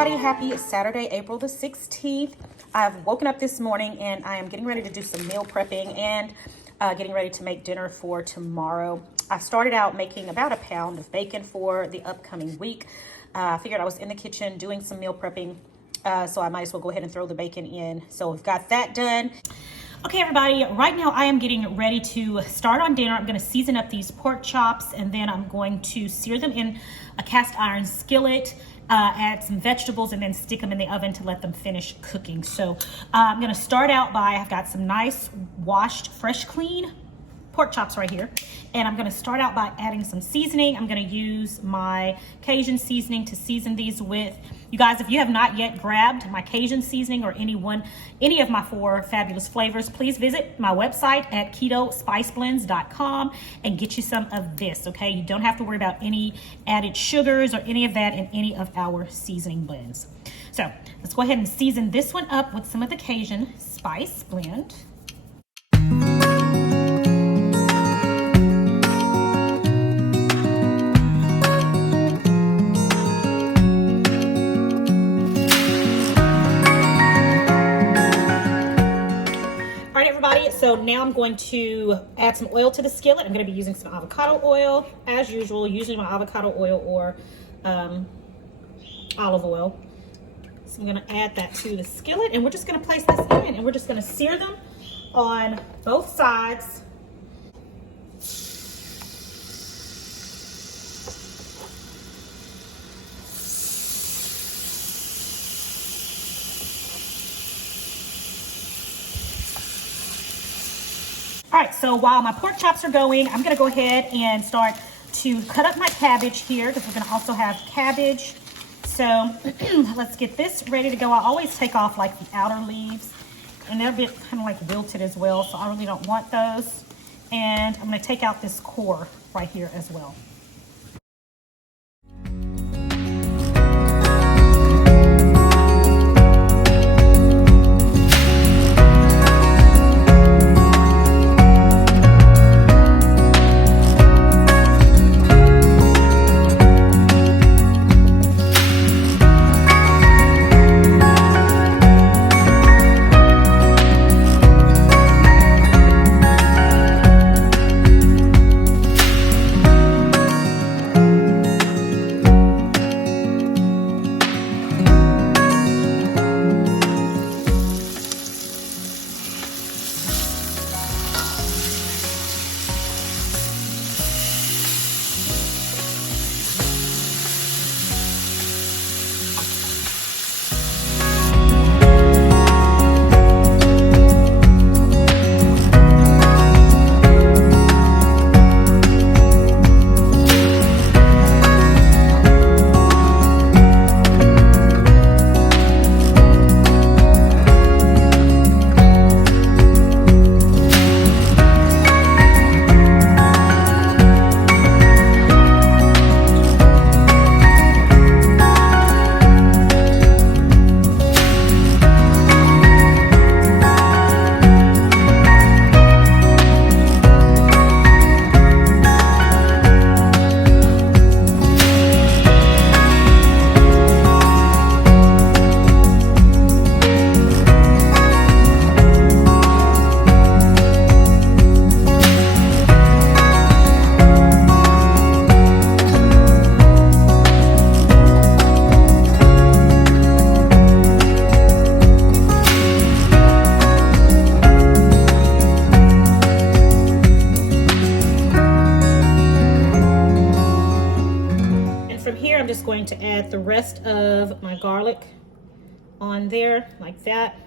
everybody. Happy Saturday, April the 16th. I've woken up this morning and I am getting ready to do some meal prepping and getting ready to make dinner for tomorrow. I started out making about a pound of bacon for the upcoming week. I figured I was in the kitchen doing some meal prepping, so I might as well go ahead and throw the bacon in. So we've got that done. Okay, everybody, right now I am getting ready to start on dinner. I'm going to season up these pork chops and then I'm going to sear them in a cast iron skillet, add some vegetables, and then stick them in the oven to let them finish cooking. So I'm going to start out by, I've got some nice washed, fresh, clean pork chops right here. And I'm going to start out by adding some seasoning. I'm going to use my Cajun seasoning to season these with. You guys, if you have not yet grabbed my Cajun seasoning or any of my 4 fabulous flavors, please visit my website at ketospiceblends.com and get you some of this, okay? You don't have to worry about any added sugars or any of that in any of our seasoning blends. So let's go ahead and season this one up with some of the Cajun spice blend. So now I'm going to add some oil to the skillet. I'm going to be using some avocado oil as usual, usually my avocado oil or olive oil. So I'm going to add that to the skillet and we're just going to place this in and we're just going to sear them on both sides. All right, so while my pork chops are going, I'm gonna go ahead and start to cut up my cabbage here because we're gonna also have cabbage. So let's get this ready to go. I always take off like the outer leaves and they're a bit kind of like wilted as well, so I really don't want those. And I'm gonna take out this core right here as well. I'm just going to add the rest of my garlic on there like that.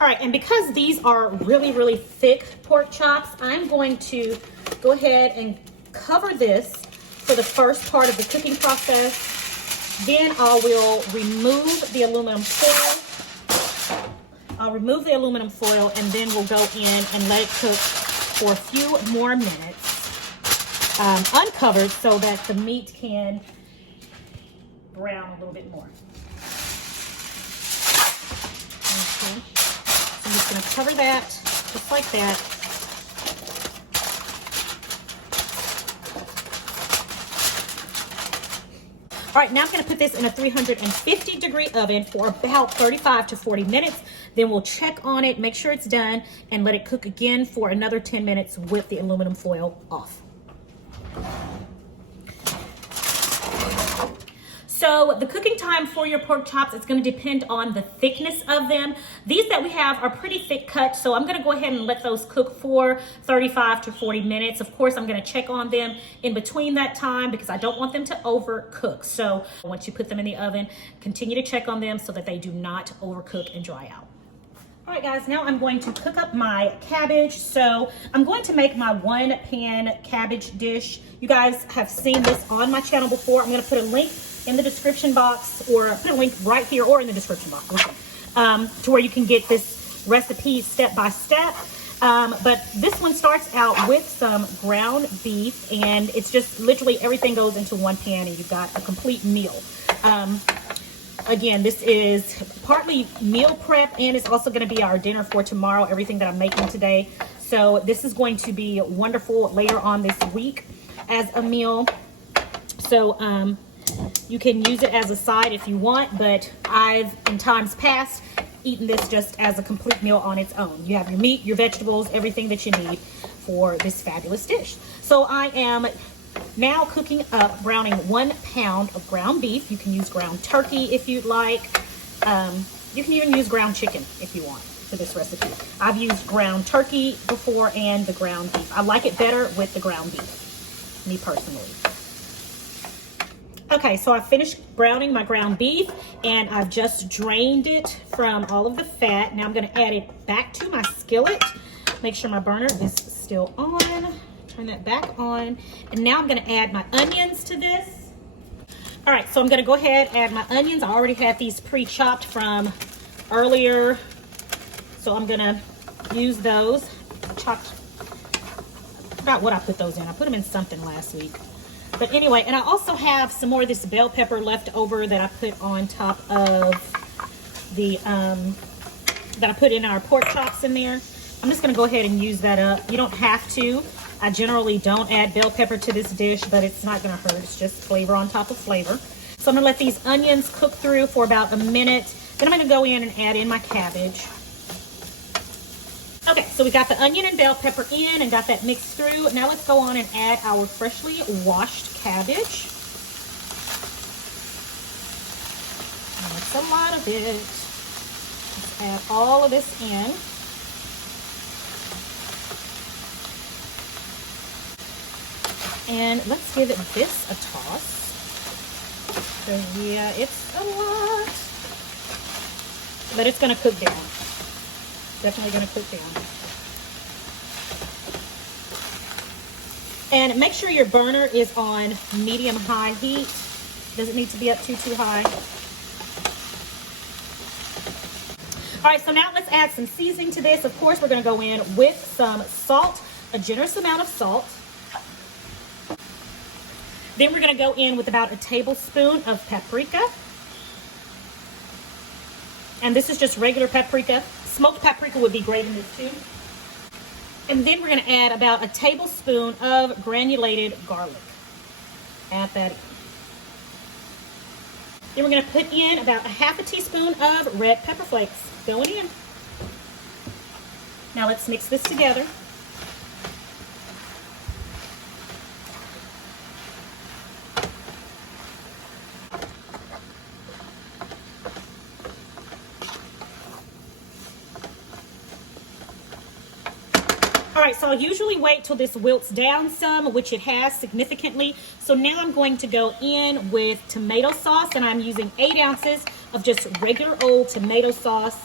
All right, and because these are really, really thick pork chops, I'm going to go ahead and cover this for the first part of the cooking process. Then I will remove the aluminum foil. I'll remove the aluminum foil and then we'll go in and let it cook for a few more minutes. Uncovered so that the meat can brown a little bit more. Okay. So I'm just going to cover that just like that. All right, now I'm gonna put this in a 350-degree oven for about 35 to 40 minutes. Then we'll check on it, make sure it's done, and let it cook again for another 10 minutes with the aluminum foil off. So the cooking time for your pork chops, it's going to depend on the thickness of them. These that we have are pretty thick cut, so I'm going to go ahead and let those cook for 35 to 40 minutes. Of course, I'm going to check on them in between that time because I don't want them to overcook. So once you put them in the oven, continue to check on them so that they do not overcook and dry out. All right, guys, now I'm going to cook up my cabbage. So I'm going to make my 1-pan cabbage dish. You guys have seen this on my channel before. I'm going to put a link in the description box, or put a link right here or in the description box, to where you can get this recipe step by step. But this one starts out with some ground beef, and it's just literally everything goes into one pan and you've got a complete meal. Again, this is partly meal prep, and it's also going to be our dinner for tomorrow, everything that I'm making today. So this is going to be wonderful later on this week as a meal. So you can use it as a side if you want, but I've, in times past, eaten this just as a complete meal on its own. You have your meat, your vegetables, everything that you need for this fabulous dish. So I am now cooking up, browning 1 pound of ground beef. You can use ground turkey if you'd like. You can even use ground chicken if you want for this recipe. I've used ground turkey before and the ground beef. I like it better with the ground beef, me personally. Okay, so I finished browning my ground beef and I've just drained it from all of the fat. Now I'm gonna add it back to my skillet. Make sure my burner is still on. Turn that back on. And now I'm gonna add my onions to this. All right, so I'm gonna go ahead and add my onions. I already had these pre-chopped from earlier, so I'm gonna use those. Chopped, I forgot what I put those in. I put them in something last week. But anyway, and I also have some more of this bell pepper left over that I put on top of the, that I put in our pork chops in there. I'm just gonna go ahead and use that up. You don't have to. I generally don't add bell pepper to this dish, but it's not gonna hurt. It's just flavor on top of flavor. So I'm gonna let these onions cook through for about a minute. Then I'm gonna go in and add in my cabbage. Okay, so we got the onion and bell pepper in and got that mixed through. Now let's go on and add our freshly washed cabbage. And that's a lot of it. Let's add all of this in. And let's give this a toss. So yeah, it's a lot. But it's gonna cook down. Definitely gonna cook down. And make sure your burner is on medium-high heat. Doesn't need to be up too high. All right, so now let's add some seasoning to this. Of course, we're gonna go in with some salt, a generous amount of salt. Then we're gonna go in with about a tablespoon of paprika. And this is just regular paprika. Smoked paprika would be great in this too. And then we're gonna add about a tablespoon of granulated garlic. Add that in. Then we're gonna put in about a half a teaspoon of red pepper flakes. Going in. Now let's mix this together. All right, so I'll usually wait till this wilts down some, which it has significantly. So now I'm going to go in with tomato sauce, and I'm using 8 ounces of just regular old tomato sauce.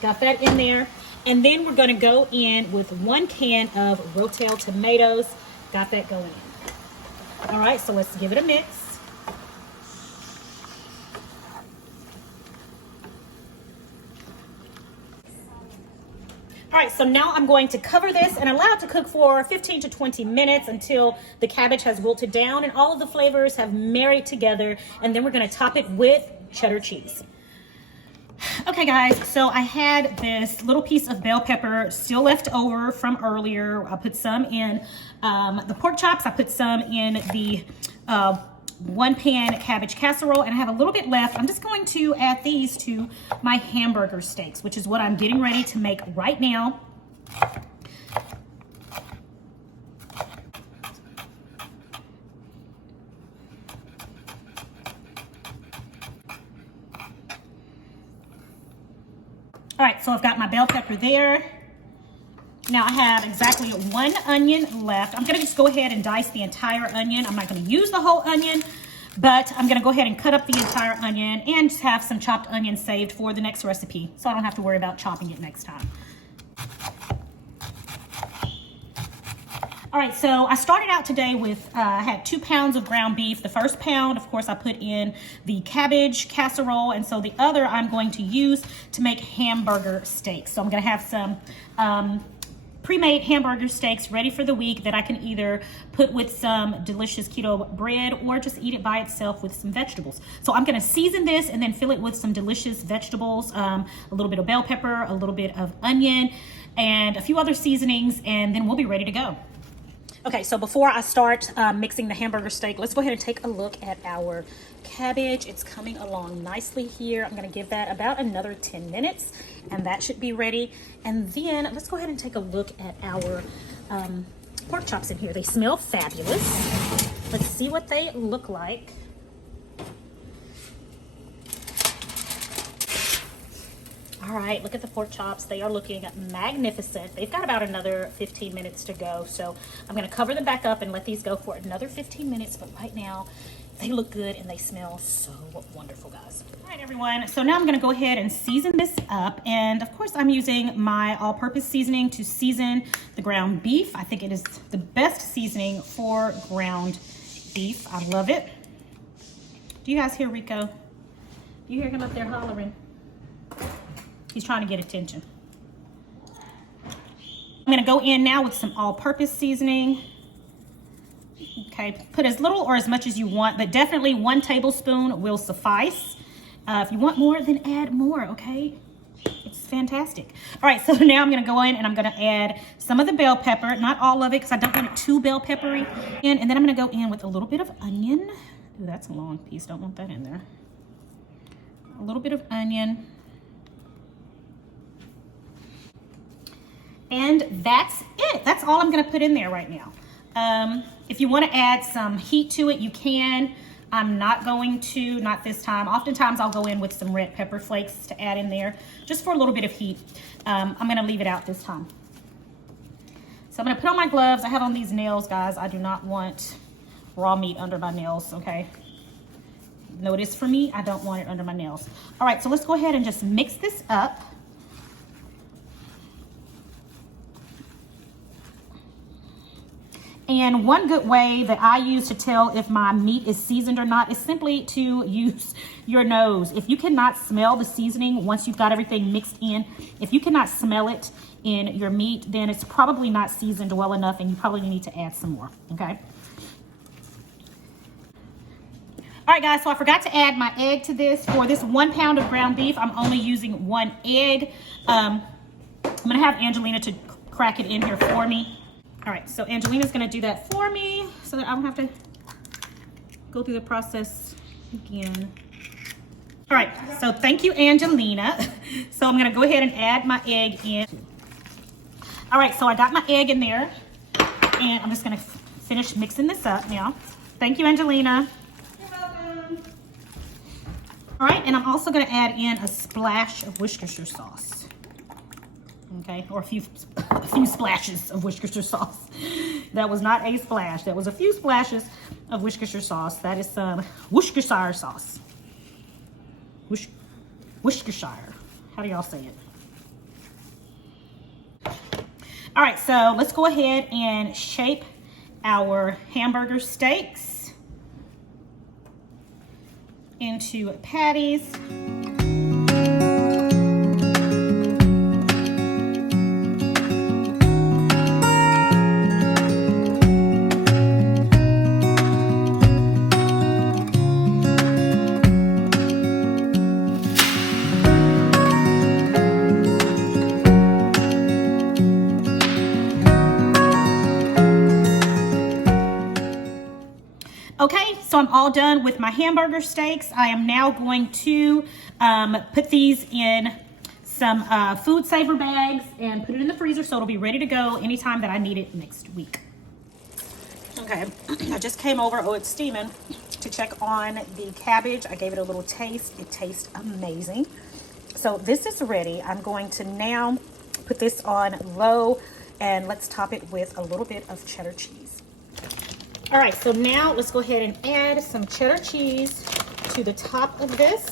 Got that in there. And then we're gonna go in with 1 can of Rotel tomatoes. Got that going in. All right, so let's give it a mix. All right, so now I'm going to cover this and allow it to cook for 15 to 20 minutes until the cabbage has wilted down and all of the flavors have married together. And then we're gonna top it with cheddar cheese. Okay guys, so I had this little piece of bell pepper still left over from earlier. I put some in the pork chops. I put some in the one pan cabbage casserole, and I have a little bit left. I'm just going to add these to my hamburger steaks, which is what I'm getting ready to make right now. All right, so I've got my bell pepper there. Now I have exactly 1 onion left. I'm gonna just go ahead and dice the entire onion. I'm not gonna use the whole onion, but I'm gonna go ahead and cut up the entire onion and just have some chopped onion saved for the next recipe, so I don't have to worry about chopping it next time. All right, so I started out today with, I had 2 pounds of ground beef. The first pound, of course, I put in the cabbage casserole, and so the other I'm going to use to make hamburger steaks. So I'm gonna have some pre-made hamburger steaks ready for the week that I can either put with some delicious keto bread or just eat it by itself with some vegetables. So I'm gonna season this and then fill it with some delicious vegetables, a little bit of bell pepper, a little bit of onion, and a few other seasonings, and then we'll be ready to go. Okay, so before I start mixing the hamburger steak, let's go ahead and take a look at our cabbage. It's coming along nicely here. I'm gonna give that about another 10 minutes and that should be ready. And then let's go ahead and take a look at our pork chops in here. They smell fabulous. Let's see what they look like. All right, look at the pork chops. They are looking magnificent. They've got about another 15 minutes to go. So I'm gonna cover them back up and let these go for another 15 minutes. But right now, they look good and they smell so wonderful, guys. All right, everyone. So now I'm gonna go ahead and season this up. And of course, I'm using my all-purpose seasoning to season the ground beef. I think it is the best seasoning for ground beef. I love it. Do you guys hear Rico? You hear him up there hollering? He's trying to get attention. I'm gonna go in now with some all-purpose seasoning. Okay, put as little or as much as you want, but definitely 1 tablespoon will suffice. If you want more, then add more, okay? It's fantastic. All right, so now I'm gonna go in and I'm gonna add some of the bell pepper, not all of it because I don't want it too bell peppery. And then I'm gonna go in with a little bit of onion. Ooh, that's a long piece, don't want that in there. A little bit of onion. And that's it. That's all I'm gonna put in there right now. If you wanna add some heat to it, you can. I'm not going to, not this time. Oftentimes I'll go in with some red pepper flakes to add in there, just for a little bit of heat. I'm gonna leave it out this time. So I'm gonna put on my gloves. I have on these nails, guys. I do not want raw meat under my nails, okay? Notice for me, I don't want it under my nails. All right, so let's go ahead and just mix this up. And one good way that I use to tell if my meat is seasoned or not is simply to use your nose. If you cannot smell the seasoning once you've got everything mixed in, if you cannot smell it in your meat, then it's probably not seasoned well enough and you probably need to add some more, okay? All right, guys, so I forgot to add my egg to this. For this 1 pound of ground beef, I'm only using 1 egg. I'm gonna have Angelina to crack it in here for me. All right, so Angelina's gonna do that for me so that I don't have to go through the process again. All right, so thank you, Angelina. So I'm gonna go ahead and add my egg in. All right, so I got my egg in there and I'm just gonna finish mixing this up now. Thank you, Angelina. You're welcome. All right, and I'm also gonna add in a splash of Worcestershire sauce. Okay, or a few splashes of Worcestershire sauce. That was not a splash. That was a few splashes of Worcestershire sauce. That is some Worcestershire sauce. Worcestershire. How do y'all say it? All right, so let's go ahead and shape our hamburger steaks into patties. Okay, so I'm all done with my hamburger steaks. I am now going to put these in some food saver bags and put it in the freezer so it'll be ready to go anytime that I need it next week. Okay, I just came over, oh, it's steaming, to check on the cabbage. I gave it a little taste. It tastes amazing. So this is ready. I'm going to now put this on low and let's top it with a little bit of cheddar cheese. All right, so now let's go ahead and add some cheddar cheese to the top of this.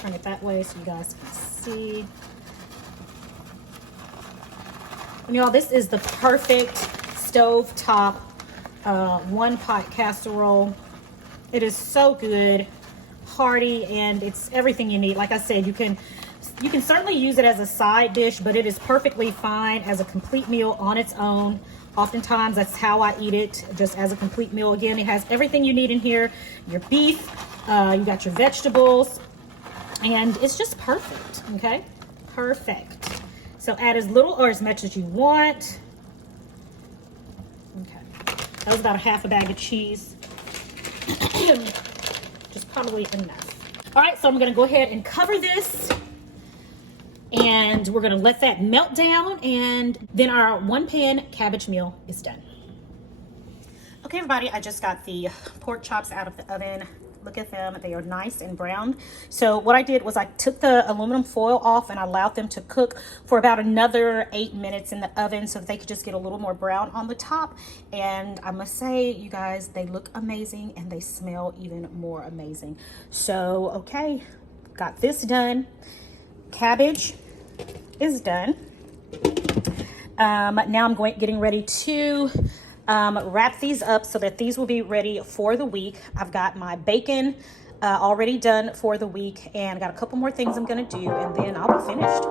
Turn it that way so you guys can see. And y'all, this is the perfect stovetop one-pot casserole. It is so good, hearty, and it's everything you need. Like I said, you can certainly use it as a side dish, but it is perfectly fine as a complete meal on its own. Oftentimes, that's how I eat it, just as a complete meal. Again, it has everything you need in here. Your beef, you got your vegetables, and it's just perfect, okay? Perfect. So add as little or as much as you want. Okay, that was about a half a bag of cheese. Just probably enough. All right, so I'm gonna go ahead and cover this. And we're gonna let that melt down, and then our one-pan cabbage meal is done. Okay, everybody, I just got the pork chops out of the oven. Look at them, they are nice and browned. So what I did was I took the aluminum foil off and I allowed them to cook for about another 8 minutes in the oven so that they could just get a little more brown on the top. And I must say, you guys, they look amazing and they smell even more amazing. So, okay, got this done. Cabbage is done. Now I'm getting ready to wrap these up so that these will be ready for the week. I've got my bacon already done for the week, and got a couple more things I'm gonna do, and then I'll be finished.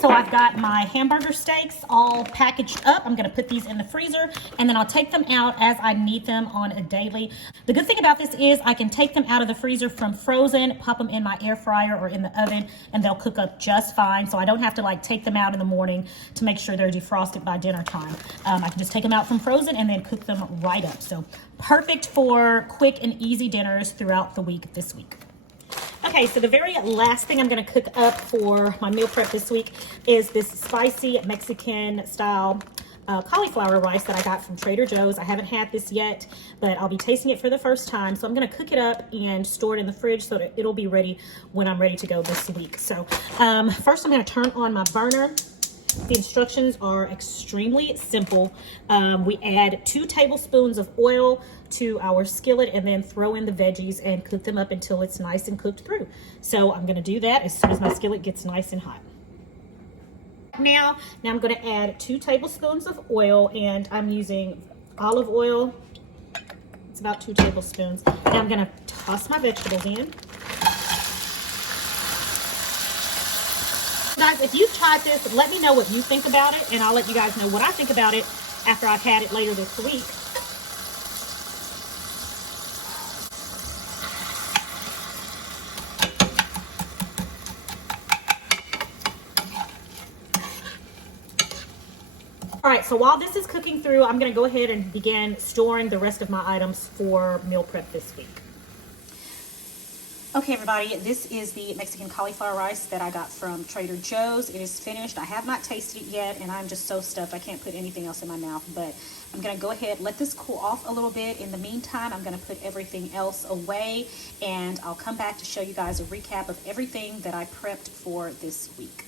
So I've got my hamburger steaks all packaged up. I'm gonna put these in the freezer and then I'll take them out as I need them on a daily. The good thing about this is I can take them out of the freezer from frozen, pop them in my air fryer or in the oven, and they'll cook up just fine. So I don't have to like take them out in the morning to make sure they're defrosted by dinner time. I can just take them out from frozen and then cook them right up. So perfect for quick and easy dinners throughout the week this week. Okay, so the very last thing I'm going to cook up for my meal prep this week is this spicy Mexican style cauliflower rice that I got from Trader Joe's. I haven't had this yet, but I'll be tasting it for the first time. So I'm going to cook it up and store it in the fridge so that it'll be ready when I'm ready to go this week. So first I'm going to turn on my burner. The instructions are extremely simple. We add 2 tablespoons of oil to our skillet and then throw in the veggies and cook them up until it's nice and cooked through. So I'm going to do that as soon as my skillet gets nice and hot. Now I'm going to add 2 tablespoons of oil, and I'm using olive oil. It's about 2 tablespoons. Now I'm going to toss my vegetables in. Guys, if you've tried this, let me know what you think about it, and I'll let you guys know what I think about it after I've had it later this week. All right, so while this is cooking through, I'm going to go ahead and begin storing the rest of my items for meal prep this week. Okay, everybody, this is the Mexican cauliflower rice that I got from Trader Joe's. It is finished. I have not tasted it yet, and I'm just so stuffed I can't put anything else in my mouth. But I'm going to go ahead, let this cool off a little bit. In the meantime, I'm going to put everything else away, and I'll come back to show you guys a recap of everything that I prepped for this week.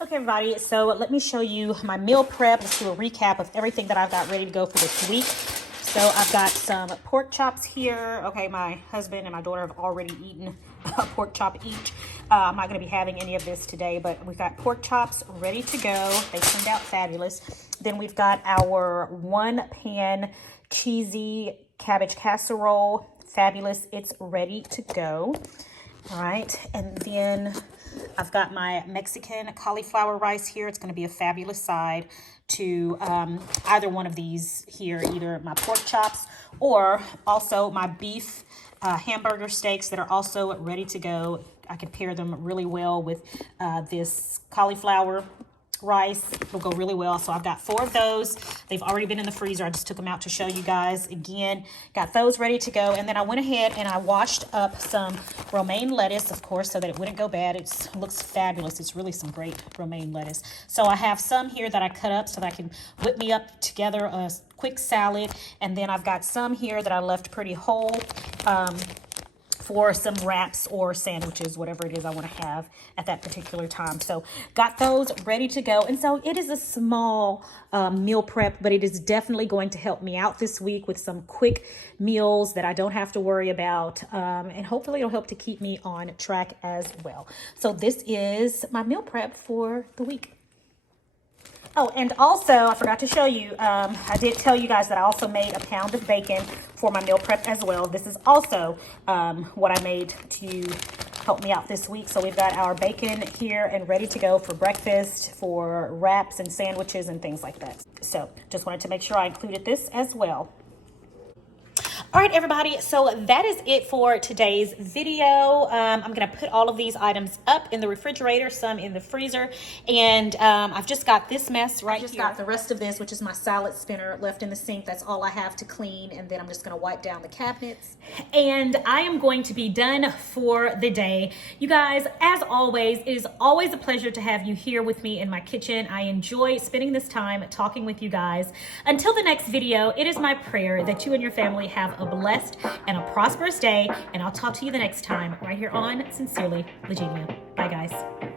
Okay, everybody, so let me show you my meal prep. Let's do a recap of everything that I've got ready to go for this week. So I've got some pork chops here. Okay, my husband and my daughter have already eaten a pork chop each. I'm not going to be having any of this today, but we've got pork chops ready to go. They turned out fabulous. Then we've got our one-pan cheesy cabbage casserole. Fabulous. It's ready to go. All right, and then I've got my Mexican cauliflower rice here. It's going to be a fabulous side to either one of these here, either my pork chops or also my beef hamburger steaks that are also ready to go. I could pair them really well with this cauliflower rice. Will go really well. So I've got 4 of those. They've already been in the freezer. I just took them out to show you guys. Again, got those ready to go. And then I went ahead and I washed up some romaine lettuce, of course, so that it wouldn't go bad. It looks fabulous. It's really some great romaine lettuce. So I have some here that I cut up so that I can whip me up together a quick salad. And then I've got some here that I left pretty whole, for some wraps or sandwiches, whatever it is I want to have at that particular time. So got those ready to go. And so it is a small meal prep, but it is definitely going to help me out this week with some quick meals that I don't have to worry about. And hopefully it'll help to keep me on track as well. So this is my meal prep for the week. Oh, and also, I forgot to show you, I did tell you guys that I also made a pound of bacon for my meal prep as well. This is also what I made to help me out this week. So we've got our bacon here and ready to go for breakfast, for wraps and sandwiches and things like that. So just wanted to make sure I included this as well. All right, everybody, so that is it for today's video. I'm going to put all of these items up in the refrigerator, some in the freezer, and I've just got this mess right here. I just got the rest of this, which is my salad spinner, left in the sink. That's all I have to clean, and then I'm just going to wipe down the cabinets. And I am going to be done for the day. You guys, as always, it is always a pleasure to have you here with me in my kitchen. I enjoy spending this time talking with you guys. Until the next video, it is my prayer that you and your family have a blessed and a prosperous day, and I'll talk to you the next time right here on Sincerely Legenia. Bye, guys.